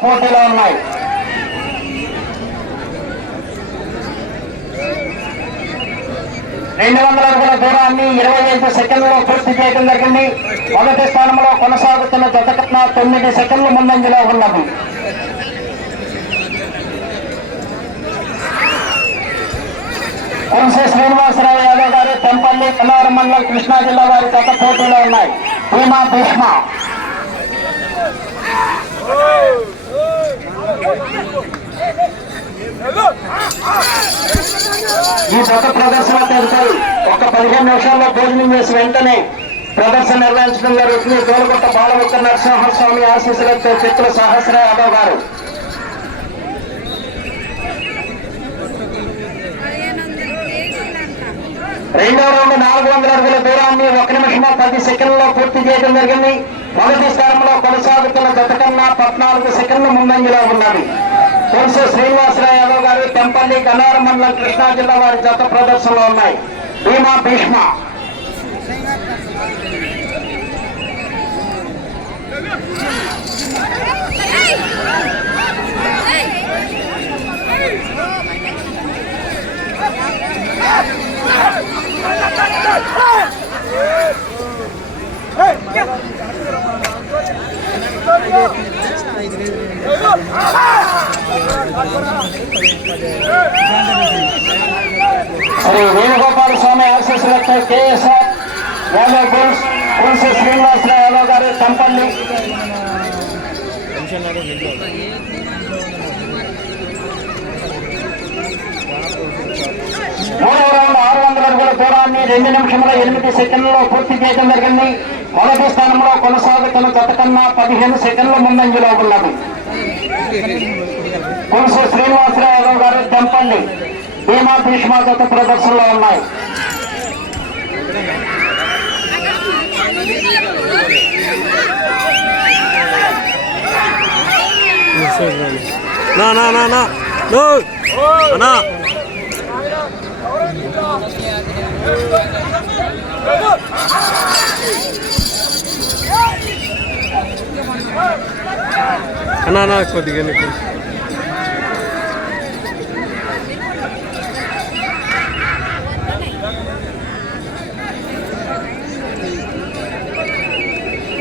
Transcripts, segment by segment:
పోటీలో ఉన్నాయి. రెండు వందల అడుగుల దూరాన్ని ఇరవై ఐదు సెకండ్లలో పూర్తి చేయడం జరిగింది. మొదటి స్థానంలో కొనసాగుతున్న జత కన్నా తొమ్మిది సెకండ్లు ముందంజలో ఉన్నది. కురిసే శ్రీనివాసరావు యాదవ్ గారు తెంపల్లి కన్నవరం మండలం కృష్ణా జిల్లా వారి గత పోటీలో ఉన్నాయి. భీమా భీష్మ. ఈ జత ప్రదర్శన తదుపరి ఒక పదిహేను నిమిషాల్లో భోజనం చేసి వెంటనే ప్రదర్శన నిర్వహించడం జరుగుతుంది. తోలుకొట్ట బాలముక్క నరసింహస్వామి ఆశీస్సులతో చిత్ర సహస్ర యాదవ్ గారు. రెండో రౌండ్ నాలుగు వందల అడుగుల దూరాన్ని ఒక నిమిషం పది సెకండ్లో పూర్తి చేయడం జరిగింది. మొదటి స్థానంలో కొనసాగుతున్న గత కన్నా పద్నాలుగు సెకండ్ల ముందంజలో ఉన్నది. తులసి శ్రీనివాసరావు యాదవ్ గారు తెంపల్లి గన్నవరం మండలం కృష్ణా జిల్లా వారి జత ప్రదర్శనలో ఉన్నాయి. భీమా భీష్మ. శ్రీ వేణుగోపాల స్వామి ఆశీస్సులతో కేఎస్ఆర్ యాదవ్ గోల్స్ తులసి శ్రీనివాసరావు గారు తంపల్లి. మూడవ రౌండ్ ఆరు వందల అడుగుల దూరాన్ని రెండు నిమిషంలో ఎనిమిది సెకండ్లలో పూర్తి చేయడం జరిగింది. మొదటి స్థానంలో కొనసాగుతున్న జత కన్నా పదిహేను సెకండ్ల ముందంజలో ఉన్నది. కొలుసు శ్రీనివాసరావు గారు తెంపల్లి భీమా భీష్మా జత ప్రదర్శనలో ఉన్నాయి. నా నా నా నా. నో. అన్నా నా కొద్దిగా నీకు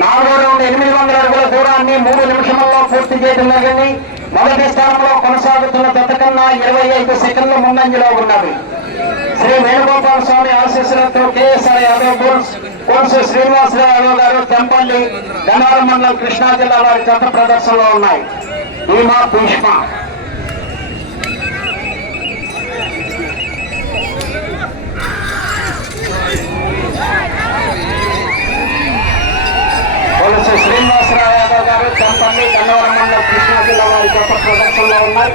నాలుగో రౌండ్ ఎనిమిది వందల అడుగుల దూరాన్ని మూడు నిమిషంలో పూర్తి చేయడం జరిగింది. మొదటి స్థానంలో కొనసాగుతున్న జత కన్నా ఇరవై ఐదు సెకండ్ల ముందంజలో ఉన్నది శ్రీ వేణుగోపాల స్వామి ఆశీస్సులతో కేఎస్ఆర్ యాదవ్ బోల్స్ కోర్సు శ్రీనివాసరావు గారు తెంపల్లి గన్నవరం మండలం కృష్ణా జిల్లా వారి జత ప్రదర్శనలో ఉన్నాయి. భీమా భీష్మ. కోర్సు శ్రీనివాసరావు యాదవ్ గారు తెంపల్లి గన్నవరం మండలం కృష్ణా జిల్లా వారి జత ప్రదర్శనలో ఉన్నాయి.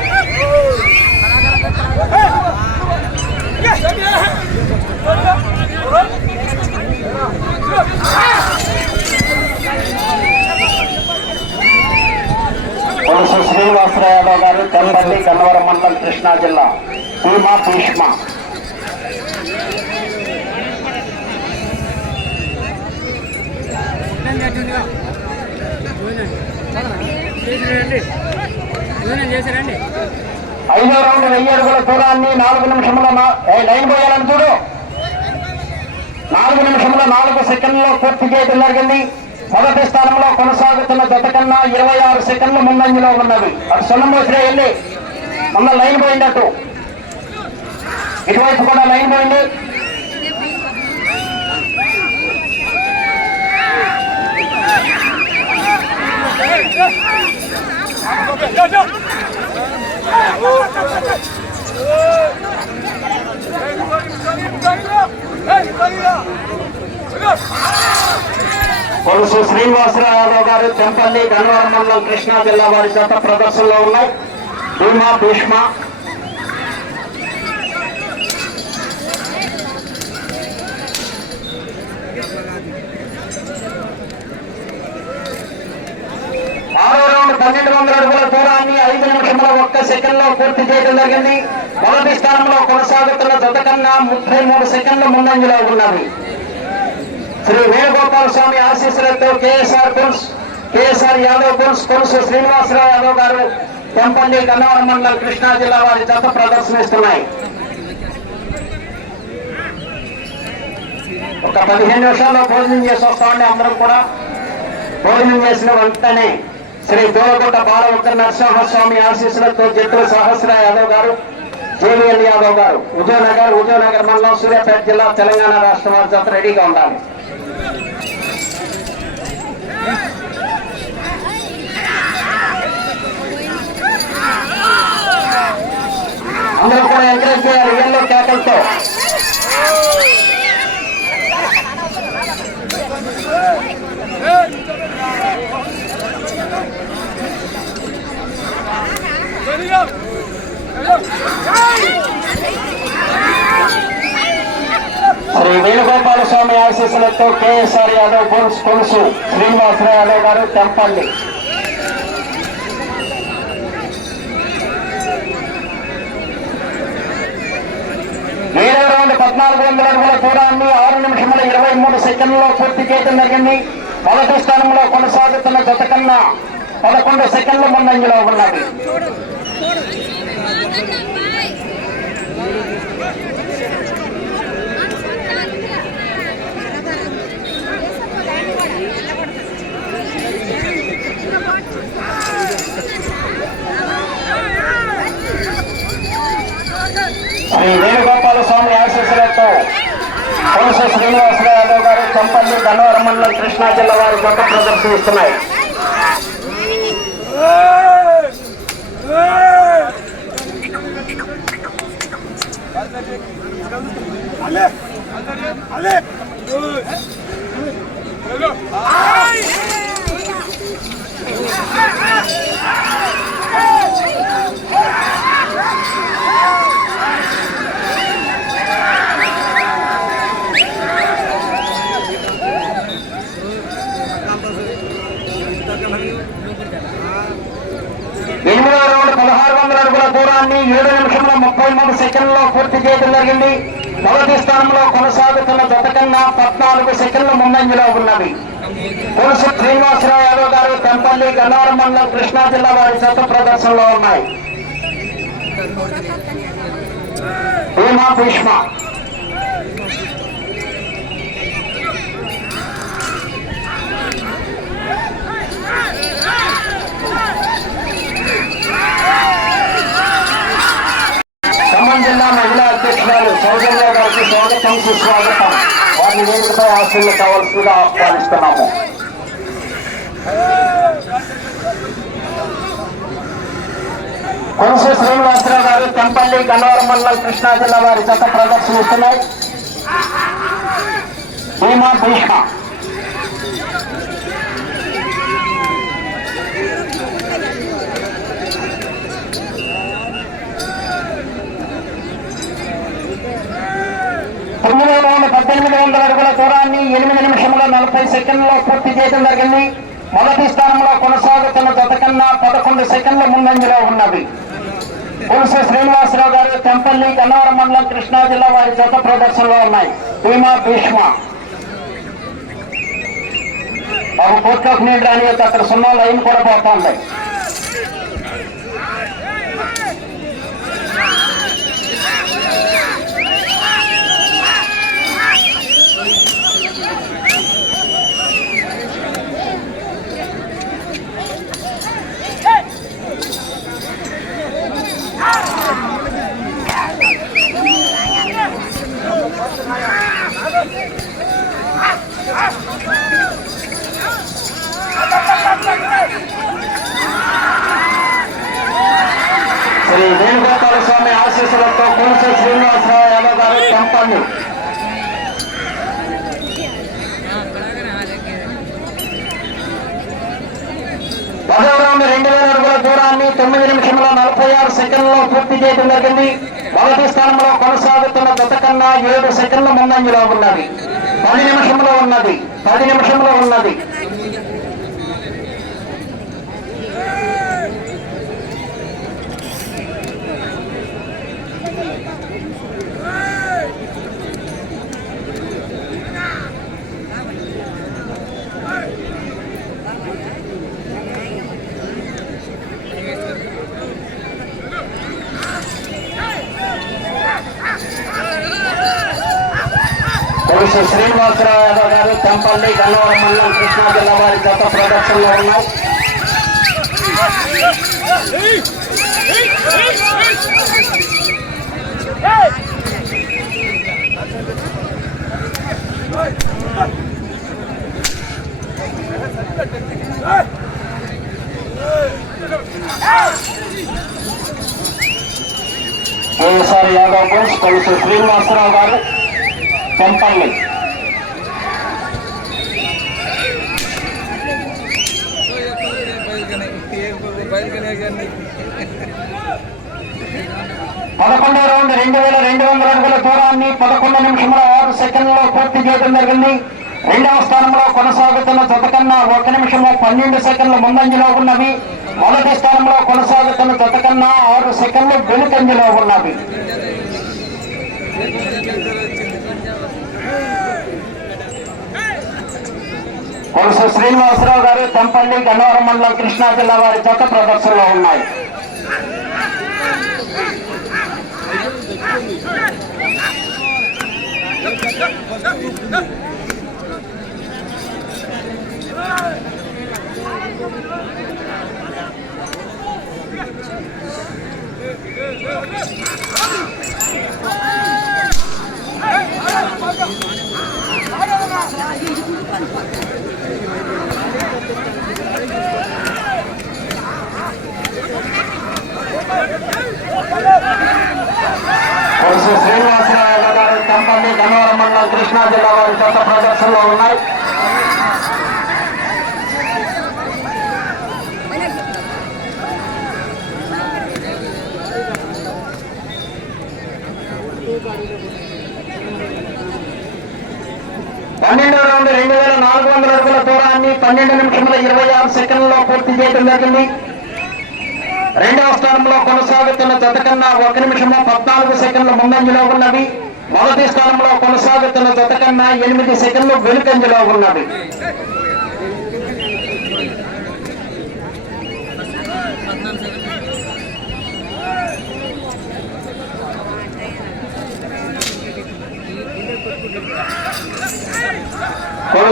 పోలీసు శ్రీనివాసరావు యాదవ్ గారు తెంపల్లి గన్నవరం మండలం కృష్ణా జిల్లా. భీమా భీష్మ. ఐదో రౌండ్ వెయ్యి అడుగుల దూరాన్ని నాలుగు నిమిషంలో లైన్ పోయాలని చూడు. నాలుగు నిమిషముల నాలుగు సెకండ్లో పూర్తి చేయడం జరిగింది మొదటి స్థానంలో కొనసాగుతున్న జత కన్నా ఇరవై ఆరు సెకండ్లు ముందంజలో ఉన్నది అటు సొన్నమోసిరే వెళ్ళి మొన్న లైన్ పోయిందట్టు ఇటువైపు కూడా లైన్ పోయింది కొలుసు శ్రీనివాసరావు గారు తెంపల్లి గన్నవరం మండలం కృష్ణా జిల్లా వారి జత ప్రదర్శనలో ఉన్నాయి. భీమా భీష్మ ఆరో రౌండ్ పన్నెండు వందల అడుగుల దూరాన్ని ఐదు నిమిషంలో ఒక్క సెకండ్లో పూర్తి చేయడం జరిగింది. మొదటి స్థానంలో కొనసాగుతున్న జత కన్నా ముప్పై మూడు సెకండ్ల ముందంజలో ఉన్నది. శ్రీ వేణుగోపాల స్వామి ఆశీస్సులతో KSR bulls KSR Yadav bulls Kolusu Srinivasarao Yadav గారు తెంపల్లి గన్నవరం మండలం కృష్ణా జిల్లా వారి జత ప్రదర్శనిస్తున్నాయి. ఒక పదిహేను నిమిషాల్లో భోజనం చేసి వస్తామండి అందరం కూడా. భోజనం చేసిన వెంటనే శ్రీ దూలగుట్ట బాలవక్క నరసింహస్వామి ఆశీస్సులతో జట్టు సహస్ర యాదవ్ గారు జేవిఎల్ యాదవ్ గారు విజయనగర్ విజయనగర్ మండలం సూర్యాపేట జిల్లా తెలంగాణ రాష్ట్ర వారి జత రెడీగా ఉండాలి. అందరూ కూడా ఎంకరేజ్ చేయాలి ఎల్లో కేకలతో శ్రీ వేణుగోపాల స్వామి ఆశీస్సులతో కేఎస్ఆర్ యాదవ్ బోన్స్ కొలుసు శ్రీనివాసరావు యాదవ్ గారు తెంపల్లి ఏడవ రౌండ్ పద్నాలుగు వందల అడుగుల దూరాన్ని ఆరు నిమిషముల ఇరవై మూడు సెకండ్లలో పూర్తి చేయడం జరిగింది. మొదటి స్థానంలో కొనసాగుతున్న జత కన్నా పదకొండు సెకండ్ల ముందంజలో ఉన్నది. శ్రీ వేణుగోపాల స్వామి ఆశీస్సులతో కొలస శ్రీనివాసరావు యాదవ్ గారు చంపల్లి ధనవరం మండలం కృష్ణా జిల్లా వారి గొప్ప ప్రదర్శనిస్తున్నాయి ఎనిమిదవ రౌండ్ పదహారు వందల అడుగుల దూరాన్ని ఏడు నిమిషంలో ముప్పై మూడు సెకండ్లో పూర్తి చేయడం జరిగింది. మొదటి స్థానంలో కొనసాగుతున్న జత కన్నా పద్నాలుగు సెకండ్ల ముందంజలో ఉన్నది. కొలుసు శ్రీనివాసరావు యాదవ్ గారు తెంపల్లి గన్నవరం మండలం కృష్ణా జిల్లా వారి జత ప్రదర్శనలో ఉన్నాయి. భీమా భీష్మ ఖమ్మం జిల్లా మహిళా అధ్యక్షురాలు సౌజన్య గారికి స్వాగతం సుస్వాగతం. వారిని వేదికపై ఆశలు కావాల్సిందిగా ఆహ్వానిస్తున్నాము. కొనస శ్రీనివాసరావు గారు తెంపల్లి గన్నవరం మండలం కృష్ణా జిల్లా వారి జత ప్రదర్శనిస్తున్నాయి. భీమా భీష్మ. తొమ్మిది వందల పద్దెనిమిది వందల అడుగుల దూరాన్ని ఎనిమిది నిమిషంలో నలభై సెకండ్లో పూర్తి చేయడం జరిగింది. మొదటి స్థానంలో కొనసాగుతున్న జత కన్నా పదకొండు సెకండ్ల ముందంజలో ఉన్నది పులుసు శ్రీనివాసరావు గారు తెంపల్లి గన్నవరం మండలం కృష్ణా జిల్లా వారి జత ప్రదర్శనలో ఉన్నాయి. భీమా భీష్మ. బాబు కోర్టులోకి నీళ్ళు రాని అక్కడ సున్నా లైన్ కూడా పోతుంది శ్రీ వేణుగోపాల స్వామి ఆశీస్సులతో పులుసు శ్రీనివాసరావు యాదవ్ గారు తెంపల్లి పదవ రెండు వేల అడుగుల దూరాన్ని తొమ్మిది నిమిషంలో నలభై ఆరు సెకండ్లో పూర్తి చేయడం జరిగింది. మొదటి స్థానంలో కొనసాగుతున్న గత కన్నా ఏడు సెకండ్ల ముందంజలో ఉన్నది. పది నిమిషంలో ఉన్నది. పది నిమిషంలో ఉన్నది. కొలుసు శ్రీనివాసరావు యాదవ్ గారు తెంపల్లి గన్నవరం మండలం కృష్ణా జిల్లా వారి గత ప్రదర్శనలో ఉన్నాయి కేఎస్ఆర్ యాదవ్ బోస్ కొలుసు శ్రీనివాసరావు గారు తెంపల్లి పదకొండవ రౌండ్ రెండు వేల రెండు వందల అడుగుల దూరాన్ని పదకొండు నిమిషంలో ఆరు సెకండ్లలో పూర్తి చేయడం జరిగింది. రెండవ స్థానంలో కొనసాగుతున్న జత కన్నా ఒక నిమిషము పన్నెండు సెకండ్ల ముందంజలో ఉన్నవి. మొదటి స్థానంలో కొనసాగుతున్న జత కన్నా ఆరు సెకండ్లు వెనుకంజలో ఉన్నవి. కొలుసు శ్రీనివాసరావు గారు తెంపల్లి గన్నవరం మండలం కృష్ణా జిల్లా వారి చేత ప్రదర్శనలో ఉన్నాయి. కొలుసు శ్రీనివాసరావు గారు తెంపల్లి గన్నవరం మండలం కృష్ణా జిల్లా వారి జత ప్రదర్శనలో ఉన్నాయి పన్నెండు రౌండ్ రెండు వేల నాలుగు వందల అడుగుల దూరాన్ని పన్నెండు నిమిషముల ఇరవై ఆరు సెకండ్లలో పూర్తి చేయడం జరిగింది. రెండవ స్థానంలో కొనసాగుతున్న జత కన్నా ఒక నిమిషము పద్నాలుగు సెకండ్ల ముందంజలో ఉన్నవి. మొదటి స్థానంలో కొనసాగుతున్న జత కన్నా ఎనిమిది సెకండ్లు వెనుకంజలో ఉన్నవి.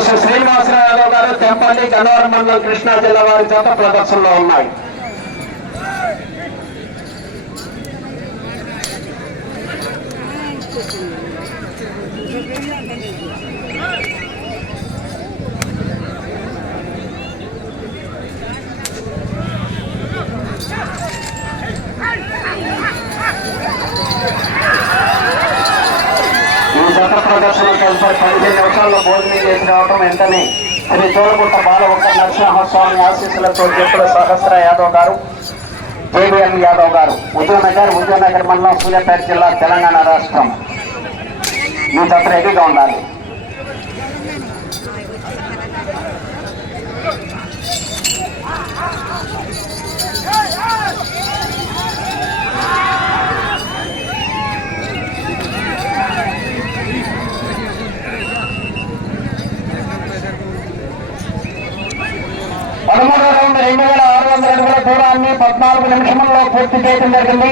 శ్రీనివాసరావు గారు తెంపల్లి గన్నవరం మండలం కృష్ణా జిల్లా వారి చేత ప్రదర్శనలో ఉన్నాయి. ఈ ప్రదర్శన తదుపరి పదిహేను నిమిషాల్లో భోజనం చేసి రావడం వెంటనే శ్రీ తోలగుట్ట బాలవక్క నరసింహస్వామి ఆశీస్సులతో చెప్పుల సహస్ర యాదవ్ గారు జేబీఎం యాదవ్ గారు ఉదయనగర్ ఉదయనగర్ మండలం సూర్యాపేట జిల్లా తెలంగాణ రాష్ట్రం మీ జత ఉండాలి పదమూడవ రౌండ్ రెండు వేల ఆరు వందల అడుగుల దూరాన్ని పద్నాలుగు నిమిషంలో పూర్తి చేయడం జరిగింది.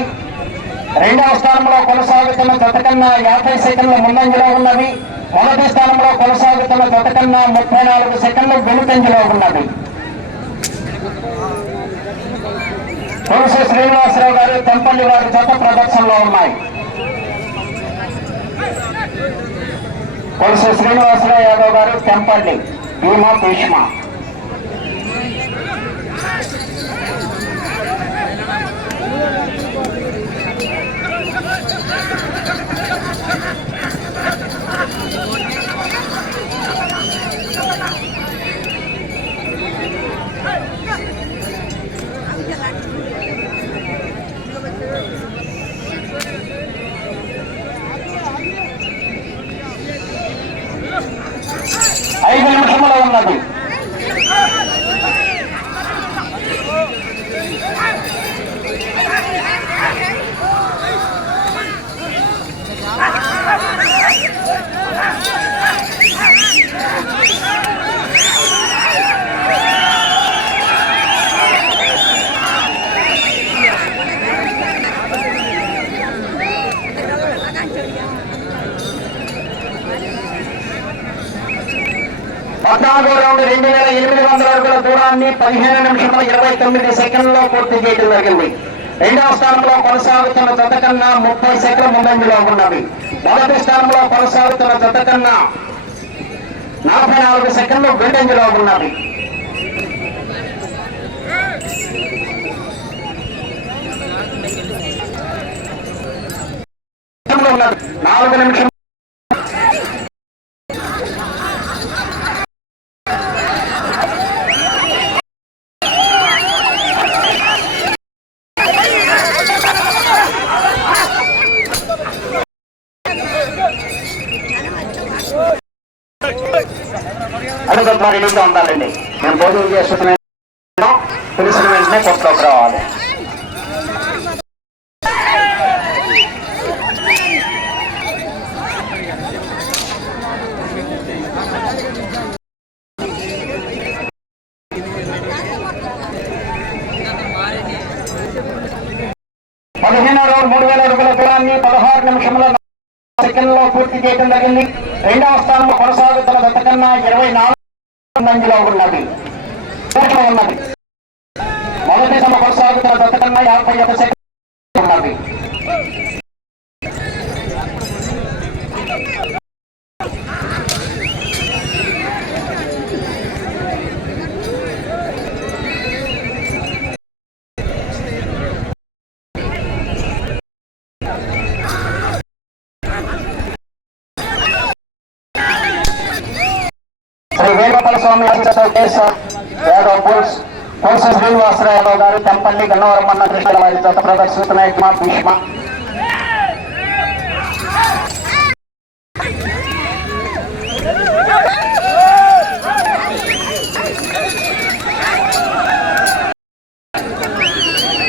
రెండవ స్థానంలో కొనసాగుతున్న జత కన్నా యాభై సెకండ్ల ముందంజలో ఉన్నవి మొదటి స్థానంలో కొనసాగుతున్న జత కన్నా ముప్పై నాలుగు సెకండ్లు వెనుకంజలో ఉన్నవి తులసి శ్రీనివాసరావు గారు తెంపల్లి వారి జత ప్రదర్శనలో ఉన్నాయి. తులసి శ్రీనివాసరావు యాదవ్ గారు తెంపల్లి భీమా భీష్మ ఐదు నిమిషములు ఉన్నది పద్నాలుగో రౌండ్ రెండు వేల ఎనిమిది వందల అడుగుల దూరాన్ని పదిహేను నిమిషముల ఇరవై తొమ్మిది సెకండ్లో పూర్తి చేయడం జరిగింది. రెండవ స్థానంలో కొనసాగుతున్న జత కన్నా ముప్పై సెకండ్ల ముందంజలో ఉన్నవి మొదటి స్థానంలో కొనసాగుతున్న జత కన్నా నలభై నాలుగు సెకండ్లు వెండంజలో ఉన్నవి ఉన్నది. నాలుగు నిమిషం అడుగుతున్నా రెడీగా ఉండాలండి మేము భోజనం చేస్తున్న తెలిసిన వెంటనే కొత్తలోకి రావాలి. పదిహేను రోజు మూడు వేల అడుగుల దూరాన్ని పదహారు నిమిషముల సెకండ్లో పూర్తి చేయడం జరిగింది. రెండవ స్థానంలో కొనసాగుతున్న దత్త కన్నా ఇరవై నాలుగు ఉన్నది ఉన్నది. మొదటి సమ కొనసాగుతున్న దత్త యాభై ఒక స్వామి యాదవ్ పుల్స్ పుల్స్ శ్రీనివాసరావు గారు తెంపల్లి గన్నవరం అన్న కృష్ణ వారి జత ప్రదర్శిస్తున్నాయి మా భీష్మ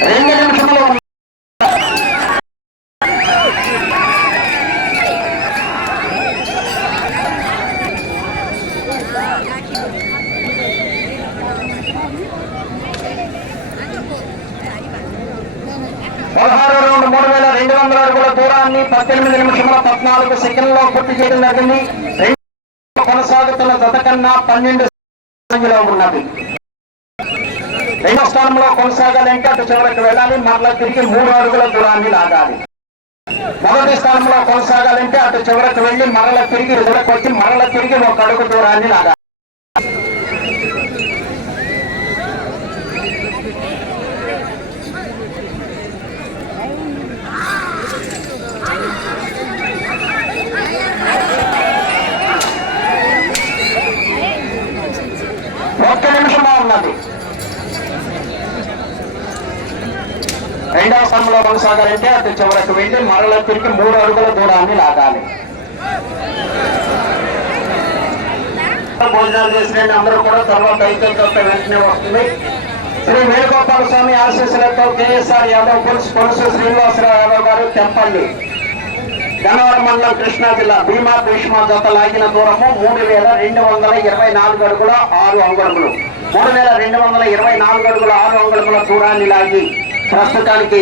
రెండు నిమిషములు ఉంది. పదహారు మూడు వేల రెండు వందల అడుగుల దూరాన్ని పద్దెనిమిది నిమిషముల పద్నాలుగు సెకండ్లో పూర్తి చేయడం జరిగింది. కొనసాగుతున్న జత కన్నా పన్నెండు సెకండ్లో ఉన్నది. రెండో స్థానంలో కొనసాగాలంటే అటు చివరికి వెళ్ళాలి మరలా తిరిగి మూడు అడుగుల దూరాన్ని లాగాలి. మొదటి స్థానంలో కొనసాగాలంటే అటు చివరికి వెళ్ళి మరల తిరిగి చివరికి వచ్చి మరల తిరిగి ఒక అడుగు దూరాన్ని లాగాలి ఒక్క నిమిషంలో ఉన్నది రెండవ కొనసాగాలంటే అటు చివరకు వెళ్ళి మరల తిరిగి మూడు అడుగుల దూరాన్ని లాగాలి. భోజనాలు చేసిన అందరూ కూడా తర్వాత ఐక్యంతో వెంటనే వస్తుంది. శ్రీ వేణుగోపాల స్వామి ఆశీస్సులతో కేఎస్ఆర్ యాదవ్ పులుసు పులుసు శ్రీనివాసరావు యాదవ్ గారు తెంపల్లి. గన్నవరం మండలం కృష్ణా జిల్లా భీమా భీష్మ జత లాగిన దూరము మూడు వేల రెండు వందల ఇరవై నాలుగు అడుగుల ఆరు అంగుళములు. మూడు వేల రెండు వందల ఇరవై నాలుగు అడుగుల ఆరు అంగుళముల దూరాన్ని లాగి ప్రస్తుతానికి